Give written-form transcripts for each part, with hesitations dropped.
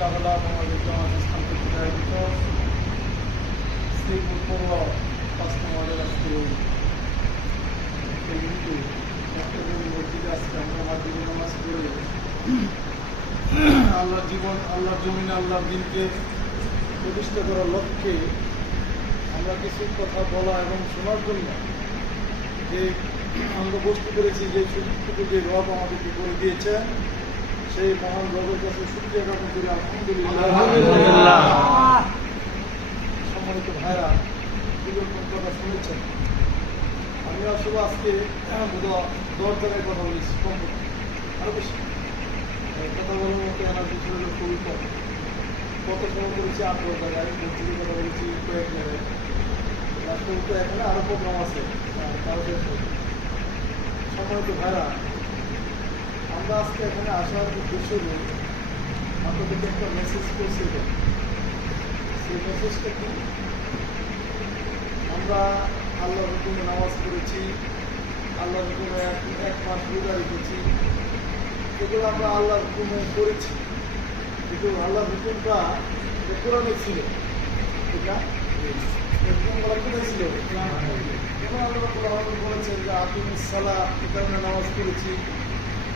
তাআলা বাংলাদেশ জামাত ইসলাম কর্তৃক আয়োজিত শ্রীপুর পৌর ৫ নং ওয়ার্ডের আজকে এই মিটিং একটা মসজিদে আজকে আমরা মাগরিব নামাজ পড়ে আল্লাহর জীবন, আল্লাহর জমিনে আল্লাহর দিনকে প্রতিষ্ঠা করার লক্ষ্যে আমরা কিছু কথা বলা এবং শোনার জন্য যে আমরা বুঝতে পেরেছি যে সুযোগটুকু যে রব আমাদেরকে করে দিয়েছেন, সেই মহান রবের কাছে শুকরিয়া জ্ঞাপন করি আলহামদুলিল্লাহ। সম্মানিত ভাইরা, কথা শুনেছেন। আমি আসলে আজকে 10 জায়গায় কথা বলেছি, কম আরো বেশি কথা বলার মতো আমার বিষয়গুলো খুবই কম। কত সময় করেছি 8 জায়গায়, মসজিদে কথা বলেছি কয়েক জায়গায়। রাষ্ট্রপতি তো এখানে আরো প্রোগ্রাম আছে, তারও শেষ হবে। সম্মানিত ভাইরা, আমরা আজকে এখানে আসার উদ্দেশ্য হল আপনাদেরকে একটা মেসেজ করছি। সেই মেসেজটা কি? আমরা আল্লাহর হুকুমে নামাজ পড়েছি, আল্লাহর হুকুমে 1 মাস রোজা রেখেছি, এগুলো আমরা আল্লাহর হুকুমে করেছি। কিন্তু আল্লাহর হুকুমটা কোরআনে ছিল, ঠিক না? হুকুমগুলো কোথায় ছিল? যেমন আল্লাহ বলেছেন যে আকিমুস সালাহ, এই কারণে নামাজ পড়েছি।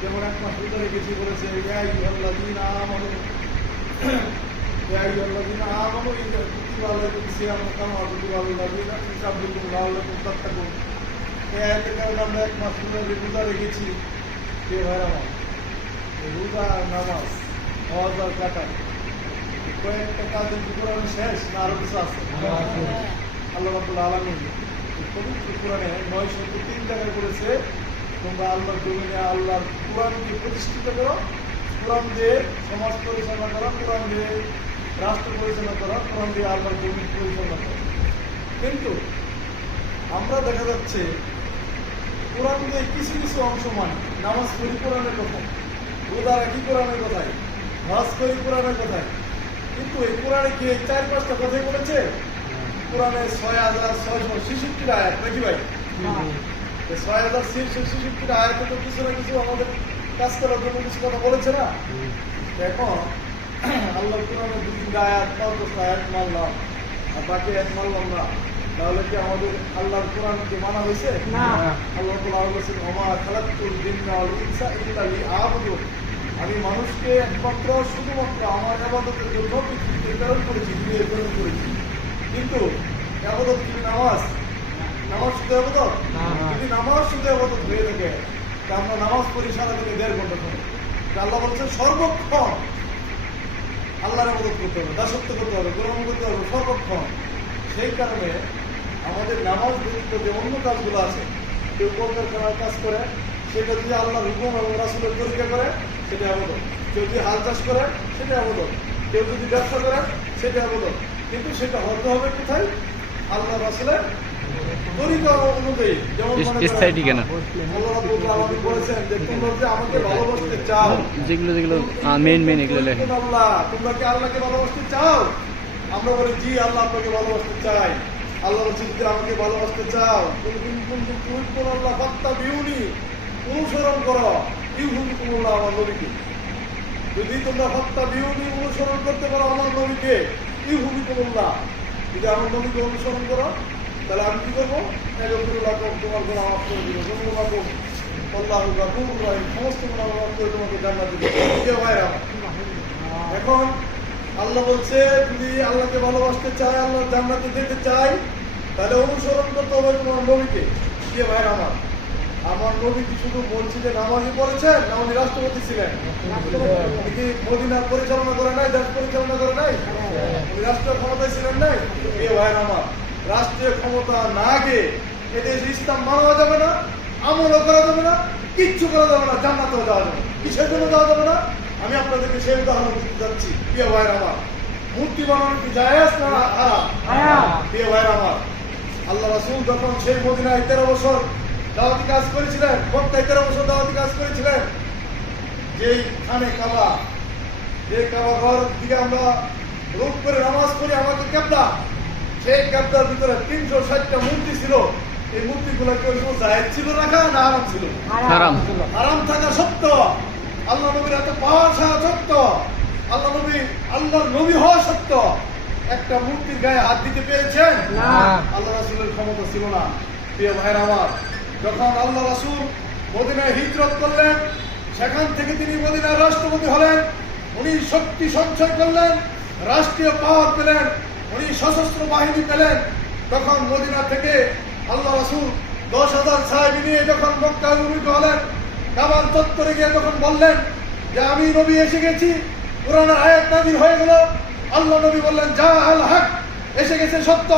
যেমন 1 মাস রোজা রেখেছি, বলেছে ইয়া আইয়ুহাল্লাযীনা আমানু ইয়া আইয়ুহাল্লাযীনা আমানু ইযা কুতিবা আলাইকুম সিয়ামু কামা কুতিবা আলাল্লাযীনা মিন ক্বাবলিকুম লাআল্লাকুম তাত্তাকুন। এই আয়াতের কারণে আমরা 1 মাস রোজা রেখেছি। কে ভাইরা আমার, রোজা নামাজ হজ আর জাকাত কয়েকটা কাজের কোরআন শেষ না আরো কিছু আছে? আল্লাহ রাব্বুল আলামিন পবিত্র কোরআনে 903 জায়গায় বলেছে তোমরা আল্লাহর জমিনে আল্লাহর কোরআনকে প্রতিষ্ঠিত করো, কোরআন দিয়ে সমাজ পরিচালনা করো, কোরআন দিয়ে রাষ্ট্র পরিচালনা করো, কোরআন দিয়ে আল্লাহর জমিন পরিচালনা করো। কিন্তু আমরা দেখা যাচ্ছে কোরআন দিয়ে কিছু কিছু অংশ মানে নামাজ পড়ি কোরআনের কথায়, রোজা রাখি কোরআনের কথায়, হজ করি কোরআনের কথায়। কিন্তু এই কোরআনে কি 4-5টা কথাই বলেছে? কোরআনে 6666 আয়াত নাকি ভাই? 6066 আয়াতে তো কিছু না কিছু আমাদের কাজ করার জন্য কিছু কথা বলেছে না? এখন আল্লাহ কোরআনের 2-3টা আয়াত 5-10টা আয়াত মানলাম আর বাকি আয়াত মানলাম না, তাহলে কি আমাদের আল্লাহর কোরআনকে মানা হয়েছে? আল্লাহ বলেছেন ওমা খালাকতুল জিন্না ওয়াল ইনসা ইল্লা লিয়াবুদুন, আমি মানুষকে একমাত্র শুধুমাত্র আমার ইবাদতের জন্য পৃথিবীতে প্রেরণ করেছি, প্রেরণ করেছি। কিন্তু ইবাদত কি নামাজ? নামাজ শুধু ইবাদত? যদি নামাজ শুধু ইবাদত হয়ে থাকে, তা আমরা নামাজ পড়ি সারাদিনে 1.5 ঘন্টা করে। আল্লাহ বলছেন সর্বক্ষণ আল্লাহর ইবাদত করতে হবে, দাসত্ব করতে হবে, গোলামি করতে হবে সর্বক্ষণ। সেই কারণে আমাদের নামাজ ব্যতীত যে অন্য কাজগুলো আছে, কেউ কলকারখানার কাজ করে, সেটা যদি আল্লাহর হুকুম এবং রাসূলের তরিকা করে সেটা ইবাদত। কেউ যদি হাল চাষ করে সেটা ইবাদত, কেউ যদি ব্যবসা করে সেটা ইবাদত। কিন্তু সেটা হতে হবে কোথায়? আল্লাহ রাসূলের তরিকা অনুযায়ী। যেমন আল্লাহ রাব্বুল আলামিন বলেছেন যে তোমরা যে আমাকে ভালোবাসতে চাও, যেগুলো মেইন এগুলো লেখা, তোমরা কি আল্লাহকে ভালোবাসতে চাও? আমরা বলি জি, আল্লাহ আপনাকে ভালোবাসতে চাই। আল্লাহ বলছে যদি আমাকে ভালোবাসতে চাও আল্লাহ ফাত্তা বিউনি, অনুসরণ করো ইউহিব্বুকুমুল্লাহ, আমার নবীকে। যদি তোমরা ফাত্তা বিউনি অনুসরণ করতে পারো আমার নবীকে, ইউহিব্বুকুমুল্লাহ, যদি আমার নবীকে অনুসরণ করো, তাহলে আমি কি করবো? তোমার গুনাহ মাফ করে দিব, আল্লাহু গফুরুর রহিম, সমস্ত গুনাহ মাফ করে তোমাকে জান্নাত দিবে। এখন আল্লাহ বলছে যদি আল্লাহকে ভালোবাসতে চাই, আল্লাহ জান্নাতে যেতে চাই, তাহলে অনুসরণ করতে হবে তোমার নবীকে। কে ভাই আমার নবী কি শুধু মসজিদে নামাজই পড়েছেন না উনি রাষ্ট্রপতি ছিলেন? কি মদিনা পরিচালনা করে নাই, দেশ পরিচালনা করে নাই? উনি রাষ্ট্রীয় ক্ষমতায় ছিলেন নাই? কে ভাই আমার, রাষ্ট্রীয় ক্ষমতা না গিয়ে এদেশ ইসলাম মানা যাবে না, আমলও করা যাবে না, কিচ্ছু করা যাবে না, জান্নাতেও যাওয়া যাবে। কিসের জন্য যাওয়া যাবে না? আমি আপনাদেরকে সেই উদাহরণ দিতে যাচ্ছি। প্রিয় ভাইয়ের আমার, মূর্তি বানানো কি জায়েজ না হারাম? প্রিয় ভাইয়ের আমার, আল্লাহ রাসূল যখন সেই মদিনায় 13 বছর দাওয়াতি কাজ করেছিলেন, মক্কায় 13 বছর দাওয়াতি কাজ করেছিলেন, যেই খানে কাবা, যে কাবা ঘর দিকে আমরা রূপ করে নামাজ পড়ি আমাকে কিবলা, সেই কিবলার ভিতরে 360টা মূর্তি ছিল। এই মূর্তিগুলো কি জায়েজ ছিল রাখা না হারাম ছিল? হারাম থাকা সত্য, আল্লাহ নবীর এত পাওয়া সত্য আল্লাহর নবী হওয়া সত্য একটা মূর্তির গায়ে হাত দিতে পেরেছেন? আল্লাহ রাসূলের ক্ষমতা ছিল না। প্রিয় ভাইরা আমার, যখন আল্লাহ রাসূল মদিনায় হিজরত করলেন, সেখান থেকে তিনি মদিনার রাষ্ট্রপতি হলেন, উনি শক্তি সঞ্চয় করলেন, রাষ্ট্রীয় পাওয়ার পেলেন, উনি সশস্ত্র বাহিনী পেলেন। তখন মদিনা থেকে আল্লাহ রাসূল 10,000 সাহাবী নিয়ে যখন মক্কায় উপনীত হলেন, কাবার চত্বরে গিয়ে তখন বললেন যে আমি নবী এসে গেছি। কোরআনের আয়াত নাযিল হয়ে গেল। আল্লাহ নবী বললেন যা আল হক, এসে গেছে সত্য,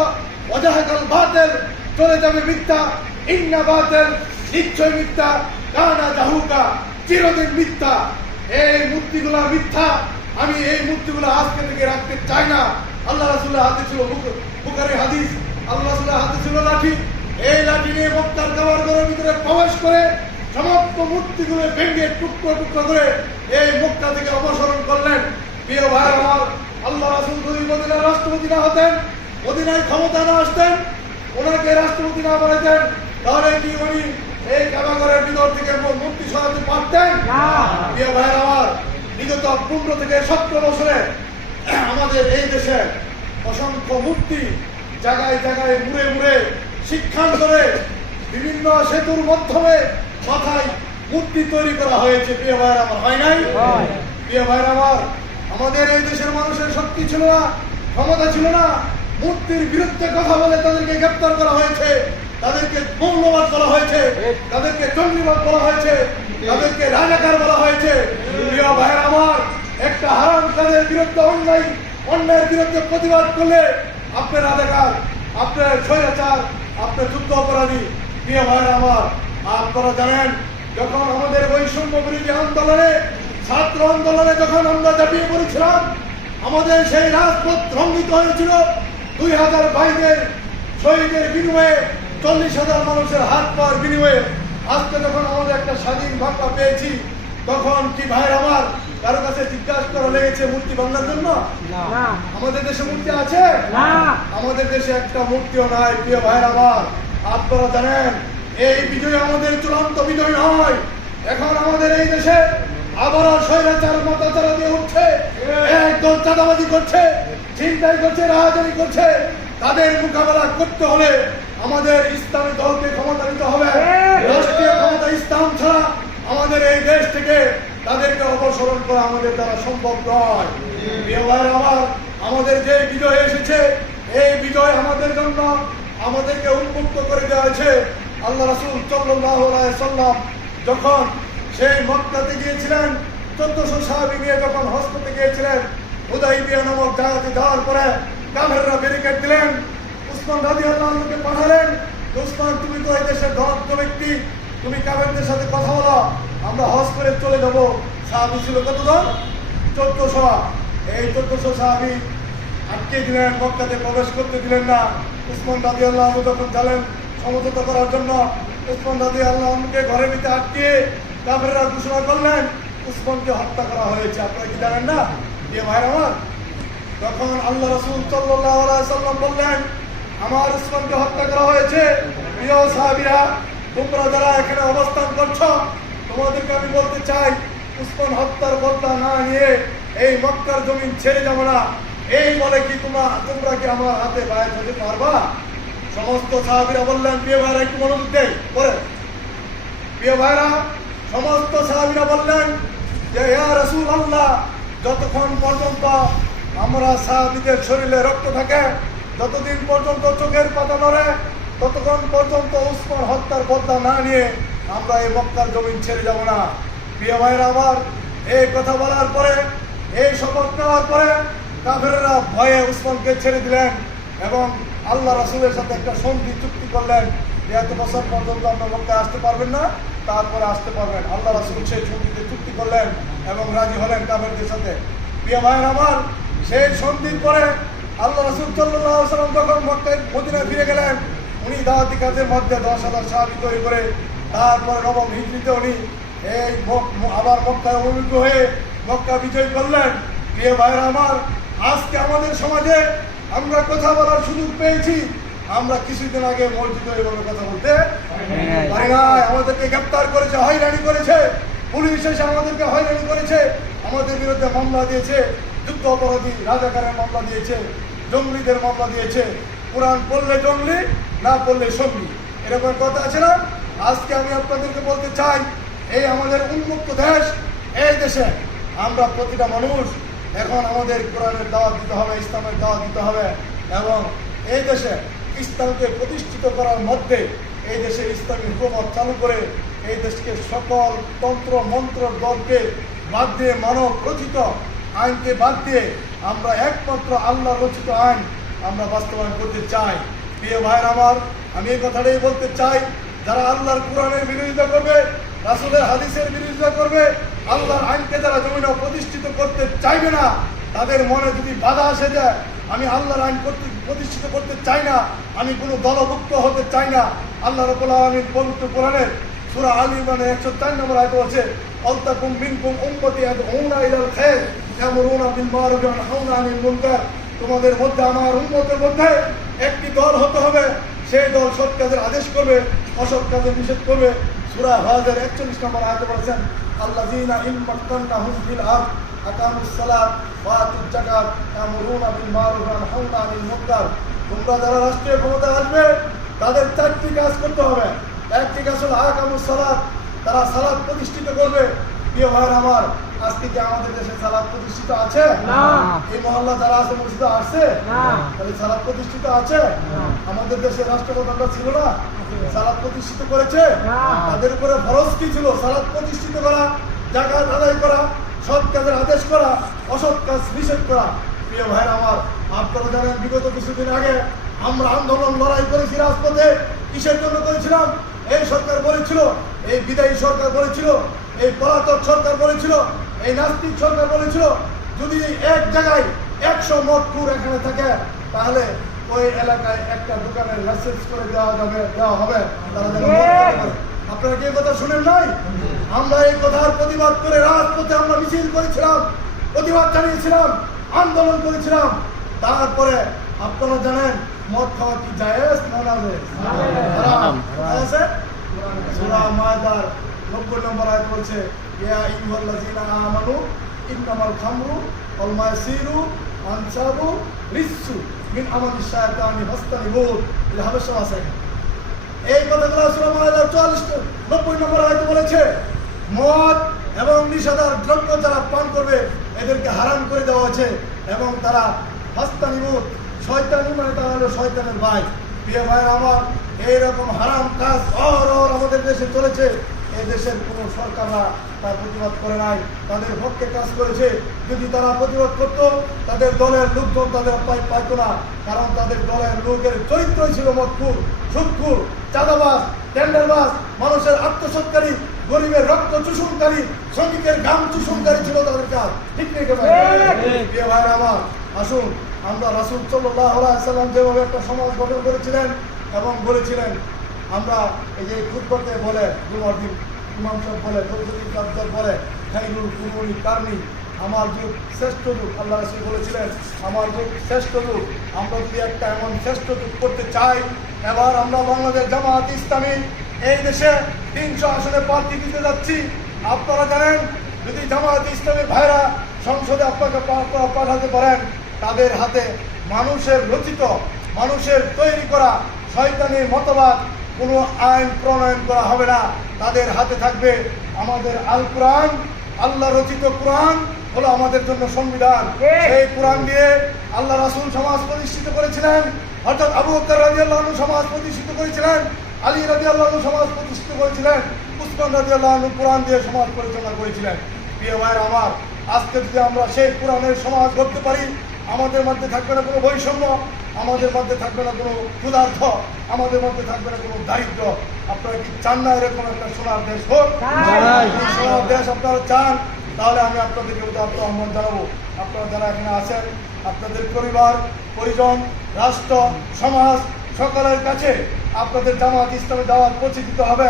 ওয়াজাহাকাল বাতিল, চলে যাবে মিথ্যা, ইন্না বাতিল, নিশ্চয় মিথ্যা, কানা জাহুকা, চিরদিন মিথ্যা। এই মূর্তিগুলা মিথ্যা, আমি এই মূর্তিগুলো আজকে থেকে রাখতে চাই না। আল্লাহ রাসূলের হাতে ছিল বুখারী হাদিস, আল্লাহ রাসূলের হাতে ছিল লাঠি। এই লাঠি নিয়ে মক্কার কাবাগরের ভিতরে প্রবেশ করে সমস্ত মূর্তিগুলো ভেঙে টুকরো টুকরো করে এই মক্কা থেকে অপসারণ করলেন। প্রিয় ভাই আমার, আল্লাহ রাসূল যদি মদিনার রাষ্ট্রপতি না হতেন, মদিনায় ক্ষমতা না আসতেন, ওনাকে রাষ্ট্রপতি না বানাতেন, তাহলে কি উনি এই কাবাগরের ভিতর থেকে মূর্তি সরাতে পারতেন? প্রিয় ভাই আমার, বিগত 15 থেকে 17 বছরে আমাদের এই দেশে অসংখ্য মূর্তি জায়গায় জায়গায় মুড়ে মুড়ে শিক্ষান্তরে বিভিন্ন সেতুর মাধ্যমে মাথায় মূর্তি তৈরি করা হয়েছে। প্রিয় ভাইয়ের আমার, হয় নাই? প্রিয় ভাইয়ের আমার, আমাদের এই দেশের মানুষের শক্তি ছিল না, ক্ষমতা ছিল না, মূর্তির বিরুদ্ধে কথা বলে তাদেরকে গ্রেপ্তার করা হয়েছে, তাদেরকে মৌলবাদ করা হয়েছে, তাদেরকে জঙ্গিবাদ বলা হয়েছে, তাদেরকে রাজাকার বলা হয়েছে। প্রিয় ভাইয়ের আমার, একটা হারাম কাজের বিরুদ্ধে অন্যায়ের বিরুদ্ধে প্রতিবাদ করলে আপনার রাজাকার, আপনার স্বৈরাচার, আপনার যুদ্ধ অপরাধী। প্রিয় ভাইয়ের আমার, আপনারা জানেন যখন আমাদের বৈষম্য বিরোধী আন্দোলনে, ছাত্র আন্দোলনে যখন আমরা ঝাঁপিয়ে পড়েছিলাম, আমাদের সেই রাজপথ রঙ্গিত হয়েছিল 2000 বাইদের শহীদের বিনিময়ে, 40,000 মানুষের হাত পাওয়ার বিনিময়ে। আজকে যখন আমাদের একটা স্বাধীন বাংলা পেয়েছি, তখন কি ভাইয়ের আমার কারো কাছে জিজ্ঞাসা করা লেগেছে মূর্তি বাংলার জন্য? আমাদের দেশে মূর্তি আছে? আমাদের দেশে একটা মূর্তিও নাই। প্রিয় ভাইয়ের আমার, আপনারা জানেন এই বিজয় আমাদের চূড়ান্ত বিজয় নয়। এখন আমাদের এই দেশে আবারও স্বৈরাচার মাথাচাড়া দিয়ে উঠছে, একদল চাঁদাবাজি করছে, ছিনতাই করছে, রাহাজানি করছে। তাদের মোকাবেলা করতে হলে আমাদের ইসলামী দলকে ক্ষমতা নিতে হবে। রাষ্ট্রীয় ক্ষমতা ইসলাম ছাড়া আমাদের এই দেশ থেকে তাদেরকে অপসারণ করা আমাদের দ্বারা সম্ভব নয়। প্রিয় ভাইয়েরা আমার, আমাদের যে বিজয় এসেছে, এই বিজয় আমাদের জন্য আমাদেরকে উন্মুক্ত করে দেওয়া হয়েছে। আল্লাহ রাসূল সাল্লাল্লাহু আলাইহি সাল্লাম যখন সেই মক্কাতে গিয়েছিলেন, 1400 সাহাবী নিয়ে যখন হজ করতে গিয়েছিলেন, হুদাইবিয়া নামক জায়গাতে যাওয়ার পরে কাফেররা ব্যারিকেড দিলেন। উসমান রাদিয়াল্লাহু আনহুকে পাঠালেন, উসমান তুমি তো এই দেশের ধনাঢ্য ব্যক্তি, তুমি কাফেরদের সাথে কথা বলো, আমরা হজ করে চলে যাব। সাহাবী ছিল কতজন? 1400। এই 1400 সাহাবী আটকে দিলেন, মক্কাতে প্রবেশ করতে দিলেন না। উসমান রাদিয়াল্লাহু আনহু যখন গেলেন সমঝোতা করার জন্য, উসমান রাদিয়াল্লাহু আনহুকে ঘরের ভিতরে আটকে কাফেররা ঘোষণা করলেন উসমানকে হত্যা করা হয়েছে। আপনারা কি জানেন না? এ ভাইরা আমার, তখন আল্লাহ রাসূল সাল্লাল্লাহু আলাইহি সাল্লাম বললেন আমার উসমানকে হত্যা করা হয়েছে। প্রিয় সাহাবীরা, তোমরা যারা এখানে অবস্থান করছো, তোমাদেরকে আমি বলতে চাই, উসমান হত্যার বদলা না নিয়ে এই মক্কার জমিন ছেড়ে যাবো না। এই বলে কি তোমরা কি আমার হাতে বায়াত হতে পারবা? সমস্ত সাহাবীরা বললেন, প্রিয় ভাইরা একটু মনোযোগ দেয় পরে। প্রিয় ভাইরা, সমস্ত সাহাবীরা বললেন যে ইয়া রাসূলুল্লাহ, যতক্ষণ পর্যন্ত আমরা সাহাবীদের শরীরে রক্ত থাকে, যতদিন পর্যন্ত চোখের পাতা নড়ে, ততক্ষণ পর্যন্ত উসমান হত্যার বদলা না নিয়ে আমরা এই মক্কার জমিন ছেড়ে যাব না। প্রিয় ভাইরা আমার, এই কথা বলার পরে, এই শপথ নেওয়ার পরে কাফেররা ভয়ে উসমানকে ছেড়ে দিলেন এবং আল্লাহ রাসূলের সাথে একটা সন্ধি চুক্তি করলেন যে এত বছর পর্যন্ত আপনার মক্কায় আসতে পারবেন না, তারপরে আসতে পারবেন। আল্লাহ রাসূল সেই সন্ধিতে চুক্তি করলেন এবং রাজি হলেন কাফেরদের সাথে। প্রিয় ভাইরা আমার, সেই সন্ধির পরে আল্লাহ রাসূল সাল্লাল্লাহু আলাইহি ওয়াসাল্লাম যখন মদিনায় ফিরে গেলেন, উনি দাওয়াতি কাজের মধ্যে 10,000 সাহাবী তৈরি করে তারপরে নবম হিজরিতে উনি এই আবার মক্কায় অভিমুখ হয়ে মক্কা বিজয় করলেন। প্রিয় ভাইরা আমার, আজকে আমাদের সমাজে আমরা কথা বলার সুযোগ পেয়েছি। আমরা কিছুদিন আগে মসজিদে এইভাবে কথা বলতে পারি না। আমাদেরকে গ্রেপ্তার করেছে, হয়রানি করেছে, পুলিশ এসে আমাদেরকে হয়রানি করেছে, আমাদের বিরুদ্ধে মামলা দিয়েছে, যুদ্ধ অপরাধী রাজাকারের মামলা দিয়েছে, জঙ্গলিদের মামলা দিয়েছে। কোরআন পড়লে জঙ্গলি, না পড়লে সঙ্গী, এরকম কথা আছে না? আজকে আমি আপনাদেরকে বলতে চাই, এই আমাদের উন্মুক্ত দেশ, এই দেশে আমরা প্রতিটা মানুষ এখন আমাদের কোরআনের দাওয়াত দিতে হবে, ইসলামের দাওয়াত দিতে হবে, এবং এই দেশে ইসলামকে প্রতিষ্ঠিত করার মধ্যে এই দেশে ইসলামী হুকুমত চালু করে এই দেশকে সকল তন্ত্র মন্ত্র দলকে বাদ দিয়ে, মানব রচিত আইনকে বাদ দিয়ে আমরা একমাত্র আল্লাহ রচিত আইন আমরা বাস্তবায়ন করতে চাই। প্রিয় ভাইয়ের আমার, আমি এই কথাটাই বলতে চাই, যারা আল্লাহর কোরআনের বিরোধিতা করবে, রাসূলের হাদিসের বিরোধিতা করবে, আল্লাহর আইনকে যারা জমিনে প্রতিষ্ঠিত করতে চাইবে না, তাদের মনে যদি বাধা আসে যায়, আমি আল্লাহর আইন প্রতিষ্ঠিত করতে চাই না, আমি কোনো দলভুক্ত হতে চাই না। আল্লাহ রাব্বুল আলামিন পবিত্র কোরআনের সূরা আল ইমরানের 104 নম্বর আয়াতে বলছে, আলতাকুম মিনকুম উম্মতি ইয়াদউনা ইলাল খায়র ইয়ামুরুনা বিল মারুফ ওয়া ইয়ানহাউনা আনিল মুনকার। তোমাদের মধ্যে, আমার উম্মতের মধ্যে একটি দল হতে হবে, সেই দল সৎ কাজের আদেশ করবে, অসৎ কাজের নিষেধ করবে। সূরা হজের 41 নম্বর আয়াতে বলেছেন, আল্লাযীনা ইন মাক্কান্নাহুম ফিল আরদ আকামুস সালাত ওয়া আতুজ যাকাত ইয়ামুরুনা বিল মারুফ ওয়া ইয়ানহাউনা আনিল মুনকার। তোমরা যারা রাষ্ট্রীয় ক্ষমতায় আসবে, তাদের চারটি কাজ করতে হবে। একটি কাজ হলো আকামুস সালাত, তারা সালাত প্রতিষ্ঠিত করবে। প্রিয় ভাইয়ের আমার, আজকে কি আমাদের দেশে সালাত প্রতিষ্ঠিত আছে? না। এই মহল্লা যারা আছে মসজিদে আসছে? না। তাহলে সালাত প্রতিষ্ঠিত আছে? আমাদের দেশে রাষ্ট্রপ্রধানরা ছিল না, সালাত প্রতিষ্ঠিত করেছে? তাদের উপরে ফরজ কি ছিল? সালাত প্রতিষ্ঠিত করা, যাকাত আদায় করা, সৎ কাজের আদেশ করা, অসৎ কাজ নিষেধ করা। প্রিয় ভাইয়ের আমার, আপনারা জানেন বিগত কিছুদিন আগে আমরা আন্দোলন লড়াই করেছি রাজপথে। কিসের জন্য করেছিলাম? এই সরকার বলেছিল, এই বিদায়ী সরকার বলেছিল, এই পলাতক সরকার বলেছিল, এই নাস্তিক সরকার বলেছিল, যদি এক জায়গায় 100 মদখোর এখানে থাকে, তাহলে ওই এলাকায় একটা দোকানের লাইসেন্স করে দেওয়া হবে, তারা যেন মদ খেতে পারে। আপনারা কি এই কথা শুনেন নাই? আমরা এই কথার প্রতিবাদ করে রাজপথে আমরা মিছিল করেছিলাম, প্রতিবাদ জানিয়েছিলাম, আন্দোলন করেছিলাম। তারপরে আপনারা জানেন মদ খাওয়া কি জায়েজ না নাজায়েজ? হারাম। আছে সূরা মায়দার 90 নম্বর আয়াত বলছে, ইয়া আইয়ুহাল্লাযীনা আমানু ইন্নামাল খামরু ওয়াল মাইসিরু ওয়াল আনসাবু রিজসু মিন আমালিশ শায়তানি ফাজতানিবু। এটা হাবেশা আছে। এই কথাগুলো সূরা মায়দার 90 নম্বর আয়াতে বলেছে, মদ এবং নিষেধার দ্রব্য যারা পান করবে এদেরকে হারাম করে দেওয়া হয়েছে, এবং তারা ফাজতানিবু, শয়তানি মানে তারা হলো শয়তানের ভাই। প্রিয় ভাইয়ের আমার, এইরকম হারাম কাজ আমাদের দেশে চলেছে। এই দেশের কোনো সরকাররা তার প্রতিবাদ করে নাই, তাদের পক্ষে কাজ করেছে। যদি তারা প্রতিবাদ করতো, তাদের দলের লোকজন তাদের পাইতো না, কারণ তাদের দলের লোকের চরিত্রই ছিল মদখোর, সুদখোর, চাঁদাবাজ, টেন্ডারবাজ, মানুষের আত্মসৎকারী, গরিবের রক্ত চুষণকারী, শ্রমিকের ঘাম চুষণকারী ছিল তাদের কাজ। ঠিক নেই? প্রিয় ভাইয়ের আমার, আসুন আমরা রাসূল সাল্লাল্লাহু আলাইহি সাল্লাম যেভাবে একটা সমাজ গঠন করেছিলেন এবং বলেছিলেন, আমরা এই যে খুতবাতে বলে, জুমার দিন ইমাম সাহেব বলে, তৌহিদুল কাদ্দার বলে, খাইরুল কুরুনি কারনি, আমার যুগ শ্রেষ্ঠ যুগ। আল্লাহ রাসূল বলেছিলেন, আমার যুগ শ্রেষ্ঠ যুগ। আমরা যদি একটা এমন শ্রেষ্ঠ যুগ করতে চাই, এবার আমরা বাংলাদেশ জামাত ইসলামী এই দেশে 300 আসনে প্রার্থী দিতে যাচ্ছি। আপনারা জানেন, যদি জামাত ইসলামের ভাইরা সংসদে আপনাকে পাঠাতে পারেন, তাদের হাতে মানুষের রচিত, মানুষের তৈরি করা শয়তানি মতবাদ কোনো আইন প্রণয়ন করা হবে না। তাদের হাতে থাকবে আমাদের আল কোরআন, আল্লাহ রচিত কোরআন হলো আমাদের জন্য সংবিধান। সেই কোরআন দিয়ে আল্লাহ রাসূল সমাজ প্রতিষ্ঠিত করেছিলেন, অর্থাৎ আবু বকর রাদিয়াল্লাহু আনহু সমাজ প্রতিষ্ঠিত করেছিলেন, আলী রাদিয়াল্লাহু আনহু সমাজ প্রতিষ্ঠিত করেছিলেন, উসমান রাদিয়াল্লাহু আনহু কোরআন দিয়ে সমাজ পরিচালনা করেছিলেন। প্রিয় ভাইয়ের আমার, আজকে যদি আমরা সেই কোরআনের সমাজ গড়তে পারি, আমাদের মধ্যে থাকবে না কোনো বৈষম্য, আমাদের মধ্যে থাকবে না কোনো ক্ষুধার্ত, আমাদের মধ্যে থাকবে না কোনো দারিদ্র। আপনারা কি চান না এরকম একটা সোনার দেশ হোক? সোনার দেশ আপনারা চান, তাহলে আমি আপনাদেরকে উদাত্ত আহ্বান জানাবো, আপনারা যারা এখানে আছেন, আপনাদের পরিবার, পরিজন, রাষ্ট্র, সমাজ সকলের কাছে আপনাদের জামাত ইসলামে দাওয়াত পৌঁছে দিতে হবে।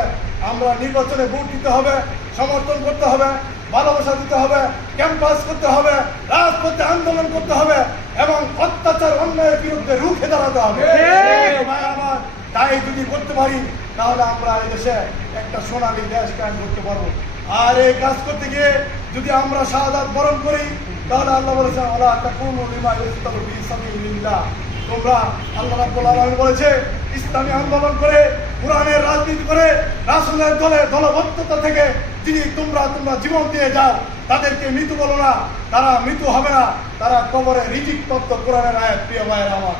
আমরা নির্বাচনে ভোট দিতে হবে, সমর্থন করতে হবে, ভালোবাসা দিতে হবে, ক্যাম্পাস করতে হবে, রাজপথে আন্দোলন করতে হবে, এবং অত্যাচার অন্যায়ের বিরুদ্ধে রুখে দাঁড়াতে হবে। তাই যদি করতে পারি, তাহলে আমরা এই দেশে একটা সোনালী দেশ কায়েম করতে পারবো। আর এই কাজ করতে গিয়ে যদি আমরা শাহাদাত বরণ করি তাহলে আল্লাহ বলেছেন আলা তাকুমু লিমা ইউক্তাবু ফি সাবিলিল্লাহ, তোমরা আল্লাহ রাব্বুল আলামিন বলেছে ইসলামী আন্দোলন করে, কোরআনের রাজনীতি করে, রাসূলের দলবদ্ধতা থেকে যদি তোমরা জীবন দিয়ে যাও, তাদেরকে মৃত্যু বলো না, তারা মৃত্যু হবে না, তারা কবরে রিজিক তত্ত্ব কোরআনের আয়াত। প্রিয় ভাইয়ের আমার,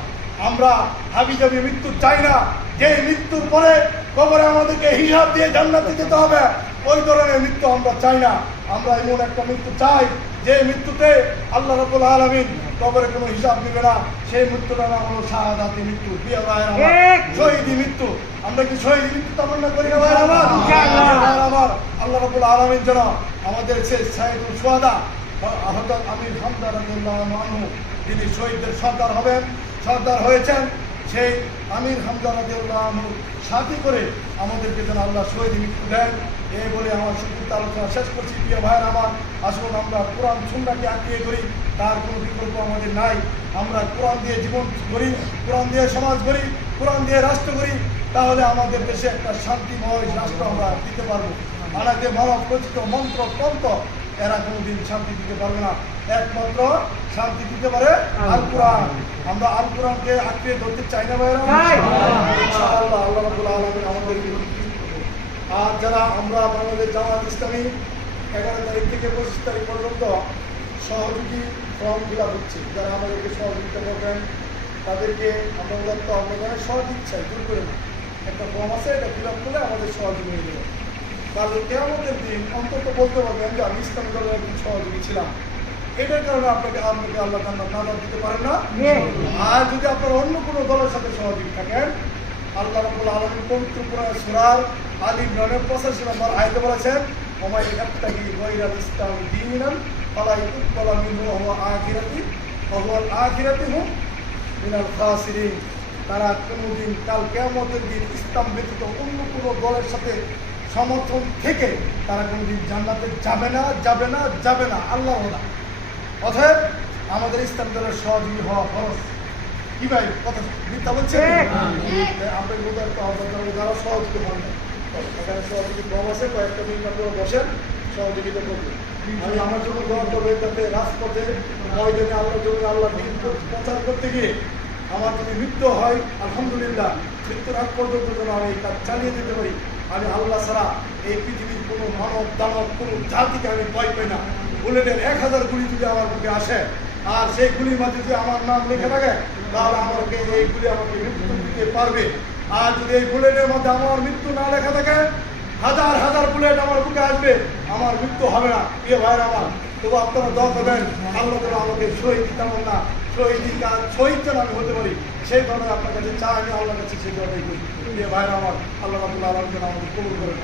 আমরা হাবিজাবি মৃত্যু চাই না, যে মৃত্যুর পরে কবরে আমাদেরকে হিসাব দিয়ে জান্নাতে যেতে হবে, ওই ধরনের মৃত্যু আমরা চাই না। আমরা এমন একটা মৃত্যু চাই যে মৃত্যুতে আল্লাহ রাব্বুল আলামিন কবরে কোনো হিসাব দিবে না, সেই মৃত্যুটা নাম হলো শাহাদাতি মৃত্যু। প্রিয় ভাইয়ের আমার, শহীদি মৃত্যু। আমরা কি শহীদি মৃত্যু তামান্না করি না ভাইয়ের আমার? আমার আল্লাহ রাব্বুল আলামিন যেন আমাদের সেই সাইয়্যিদুল শুহাদা হযরত আমির হামজা রাদিয়াল্লাহু আনহু, যিনি শহীদদের সর্দার হবেন, সর্দার হয়েছেন, সেই আমির হামজা রাদিয়াল্লাহু আনহুর সাথী করে আমাদেরকে যেন আল্লাহ শহীদ মৃত্যু দেন। এই বলে আমার সংক্ষিপ্ত আলোচনা শেষ করছি। প্রিয় ভাইয়ের আমার, আসুন আমরা কোরআন সুন্নাহকে আঁকড়িয়ে ধরি, তার কোনো বিকল্প আমাদের নাই। আমরা কোরআন দিয়ে জীবন করি, কোরআন দিয়ে সমাজ করি, কোরআন দিয়ে রাষ্ট্র করি, তাহলে আমাদের দেশে একটা শান্তিময় রাষ্ট্র আমরা দিতে পারবো। আমাদের মানব রচিত মন্ত্র তন্ত্র এরা কোনোদিন শান্তি দিতে পারবে না, একমাত্র শান্তি দিতে পারে আল কোরআন। আমরা আল কোরআনকে আঁকড়িয়ে ধরতে চাই না ভাইয়েরা? ইনশাআল্লাহ আল্লাহ রাব্বুল আলামিন আমাদেরকে। আর যারা আমরা বাংলাদেশ জামাত ইসলামী 11 তারিখ থেকে 25 তারিখ পর্যন্ত সহযোগী ফর্ম ফিল আপ হচ্ছে, যারা আমাদেরকে সহযোগিতা করবেন তাদেরকে আমরা মূলত আপনাদের সহজ ইচ্ছায় দূর করে না, একটা ফর্ম আছে, এটা ফিল আপ করলে আমাদের সহযোগী হয়ে যাবে। তাহলে কেয়ামতের দিন অন্তত বলতে পারবেন যে আমি ইসলামী দলের একজন সহযোগী ছিলাম। এটার কারণে আপনাকে আল্লাহ জান্নাত নাজাত দিতে পারেন না। আর যদি আপনার অন্য কোনো দলের সাথে সহযোগী থাকেন, আল্লাহ রাব্বুল আলামিন পবিত্র কোরআন সূরা আলী ইমরানের 85 নম্বর আয়াতে বলেছেন ওমাই ইয়াবতাগি গায়রাল ইসলামি দীনান ফালা ইউকবালা মিনহু ওয়া হুয়া আখিরাতিহু মিনাল খাসিরিন। তারা কোনোদিন কাল কিয়ামতের দিন ইসলাম ব্যতীত অন্য কোনো দলের সাথে সমর্থন থেকে তারা কোনোদিন জান্নাতে যাবে না, যাবে না, যাবে না, আল্লাহ ওয়াদা। অতএব আমাদের ইসলাম দলের সহযোগী হওয়া ফরজ। কি ভাই কথা মিথ্যা বলছেন? আপনি বোধহয় একটা অবদান যারা সহযোগী হন না, এখানে সহযোগী কম আছে, কয়েকটা মিনিট করে বসেন, সহযোগিতা করবেন। আমি আমার জন্য দোয়া করবে যাতে রাজপথে ময়দানে আল্লাহর জন্য আল্লাহ দিন প্রচার করতে গিয়ে আমার যদি মৃত্যু হয়, আলহামদুলিল্লাহ, মৃত্যুর আগ পর্যন্ত যেন আমি এই কাজ চালিয়ে যেতে পারি। আমি আল্লাহ ছাড়া এই পৃথিবীর কোনো মানব দানব কোনো জাতিকে আমি ভয় পাই না। বুলেটের 1000 গুলি যদি আমার বুকে আসে আর সেই গুলির মাঝে যদি আমার নাম লেখা থাকে, তাহলে আমাকে এই গুলি আমাকে মৃত্যু দিতে পারবে। আর যদি এই বুলেটের মধ্যে আমার মৃত্যু না লেখা থাকে, 1000 বুলেট আমার বুকে আসবে, আমার মৃত্যু হবে না। প্রিয় ভাইয়ের আমার, তবু আপনারা দোয়া করবেন আল্লাহ যেন আমাকে শহীদ তেমন না, শহীদ যেন আমি হতে পারি, সেই ধরনের আপনার কাছে চাই, আমি আল্লাহর কাছে সেই দোয়াটাই করি। প্রিয় ভাইয়ের আমার, আল্লাহ রাব্বুল আলামিন যেন আমাদের কবুল করে।